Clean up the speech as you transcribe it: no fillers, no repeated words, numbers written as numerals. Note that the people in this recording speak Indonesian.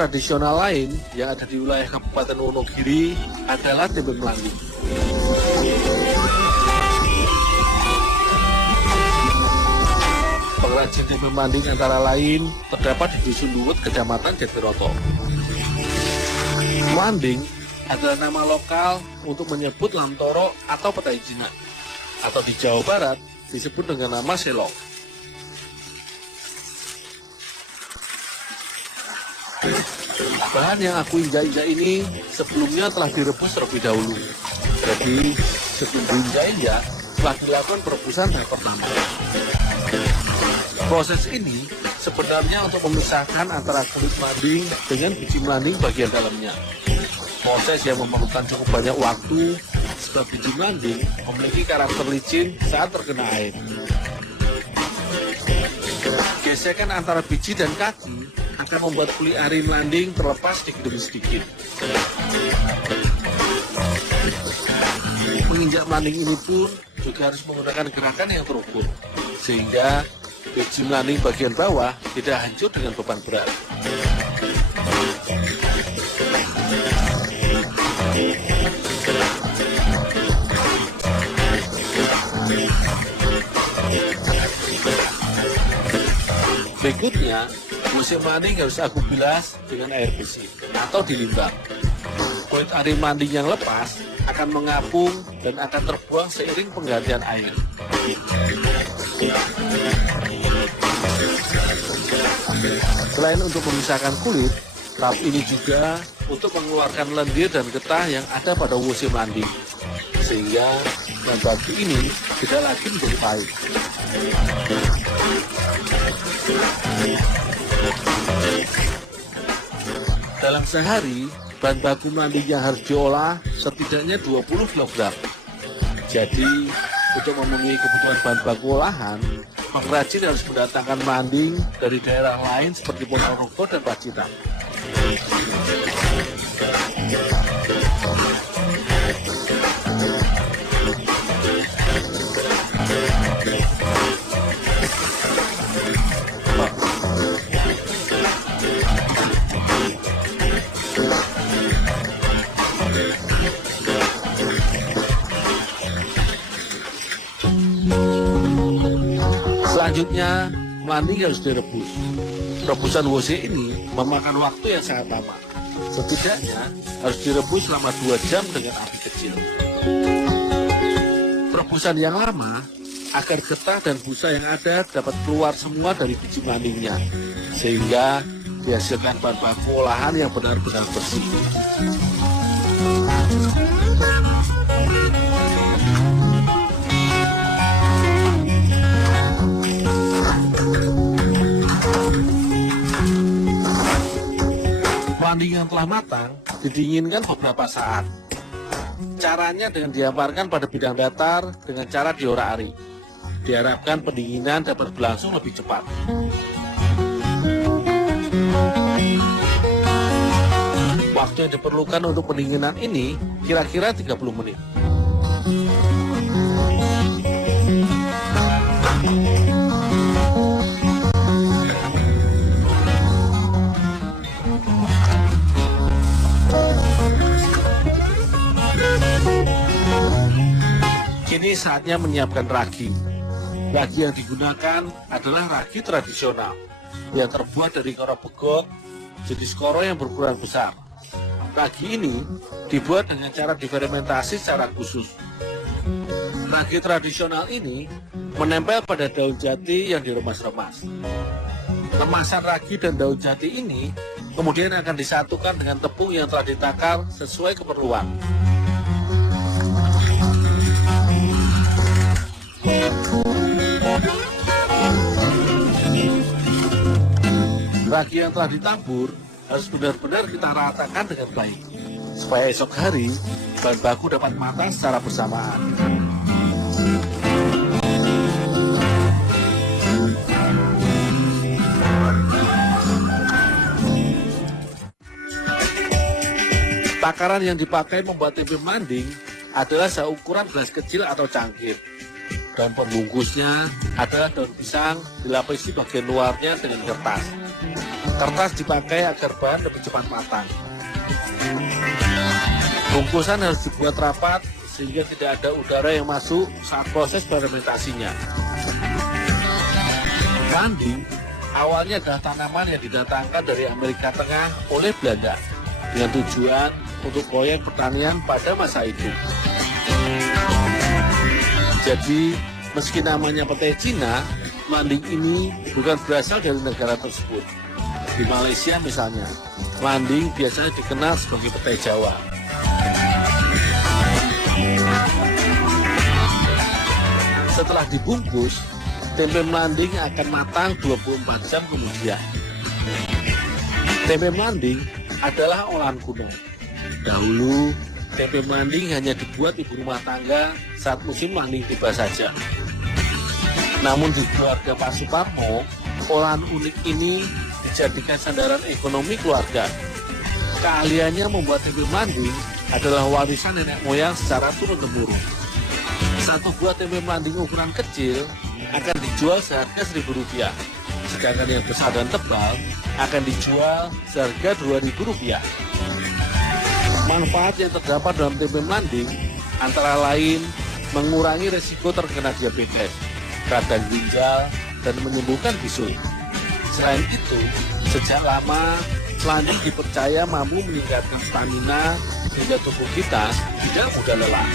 tradisional lain yang ada di wilayah Kabupaten Wonogiri adalah tempe melanding. Pengrajin tempe melanding antara lain terdapat di Dusun Luwut, Kecamatan Jatiroto. Melanding adalah nama lokal untuk menyebut lamtoro atau petai Cina, atau di Jawa Barat disebut dengan nama selok. Bahan yang aku injak-injak ini sebelumnya telah direbus terlebih dahulu. Jadi sebelum diinjak-injak telah dilakukan perebusan tahap pertama. Proses ini sebenarnya untuk memisahkan antara kulit melanding dengan biji melanding bagian dalamnya. Proses yang memerlukan cukup banyak waktu sebab biji melanding memiliki karakter licin saat terkena air. Gesekan antara biji dan kaki akan membuat kulit ari melanding terlepas sedikit demi sedikit. Menginjak melanding ini pun juga harus menggunakan gerakan yang terukur, sehingga biji melanding bagian bawah tidak hancur dengan beban berat. Berikutnya, musim melanding harus aku bilas dengan air bersih atau dilimbah. Kulit ari melanding yang lepas akan mengapung dan akan terbuang seiring penggantian air. Selain untuk memisahkan kulit, tahap ini juga untuk mengeluarkan lendir dan getah yang ada pada musim melanding, sehingga bahan baku ini tidak lagi menjadi pahit. Dalam sehari, bahan baku melanding yang harus diolah setidaknya 20 kg. Jadi, untuk memenuhi kebutuhan bahan baku olahan, pengrajin harus mendatangkan melanding dari daerah lain seperti Ponorogo dan Pacitan. Selanjutnya, melanding harus direbus. Rebusan WC ini memakan waktu yang sangat lama. Setidaknya harus direbus selama 2 jam dengan api kecil. Rebusan yang lama agar getah dan busa yang ada dapat keluar semua dari biji melandingnya, sehingga dihasilkan bahan baku olahan yang benar-benar bersih. Melanding yang telah matang didinginkan beberapa saat. Caranya dengan dihamparkan pada bidang datar dengan cara diorak-arik. Diharapkan pendinginan dapat berlangsung lebih cepat. Waktu yang diperlukan untuk pendinginan ini kira-kira 30 menit. Kini saatnya menyiapkan ragi. Ragi yang digunakan adalah ragi tradisional yang terbuat dari koro begok, jenis koro yang berukuran besar. Ragi ini dibuat dengan cara difermentasi secara khusus. Ragi tradisional ini menempel pada daun jati yang diremas-remas. Remasan ragi dan daun jati ini kemudian akan disatukan dengan tepung yang telah ditakar sesuai keperluan. Ragi yang telah ditabur harus benar-benar kita ratakan dengan baik, supaya esok hari bahan baku dapat matang secara bersamaan. Takaran yang dipakai membuat tempe melanding adalah seukuran gelas kecil atau cangkir. Daun pembungkusnya adalah daun pisang dilapisi bagian luarnya dengan kertas. Kertas dipakai agar bahan lebih cepat matang. Bungkusan harus dibuat rapat sehingga tidak ada udara yang masuk saat proses fermentasinya. Landing awalnya adalah tanaman yang didatangkan dari Amerika Tengah oleh Belanda dengan tujuan untuk proyek pertanian pada masa itu. Jadi, meski namanya petai Cina, landing ini bukan berasal dari negara tersebut. Di Malaysia misalnya, landing biasanya dikenal sebagai petai Jawa. Setelah dibungkus, tempe melanding akan matang 24 jam kemudian. Tempe melanding adalah olahan kuno. Dahulu, tempe melanding hanya dibuat ibu rumah tangga saat musim melanding tiba saja. Namun di keluarga Pak Suparmo, olahan unik ini dijadikan sandaran ekonomi keluarga. Keahliannya membuat tempe melanding adalah warisan nenek moyang secara turun-temurun. Satu buah tempe melanding ukuran kecil akan dijual seharga Rp1.000, sedangkan yang besar dan tebal akan dijual seharga Rp2.000. Manfaat yang terdapat dalam tempe melanding antara lain mengurangi resiko terkena diabetes, radang ginjal, dan menyembuhkan bisul. Selain itu, sejak lama melanding dipercaya mampu meningkatkan stamina sehingga tubuh kita tidak mudah lelah.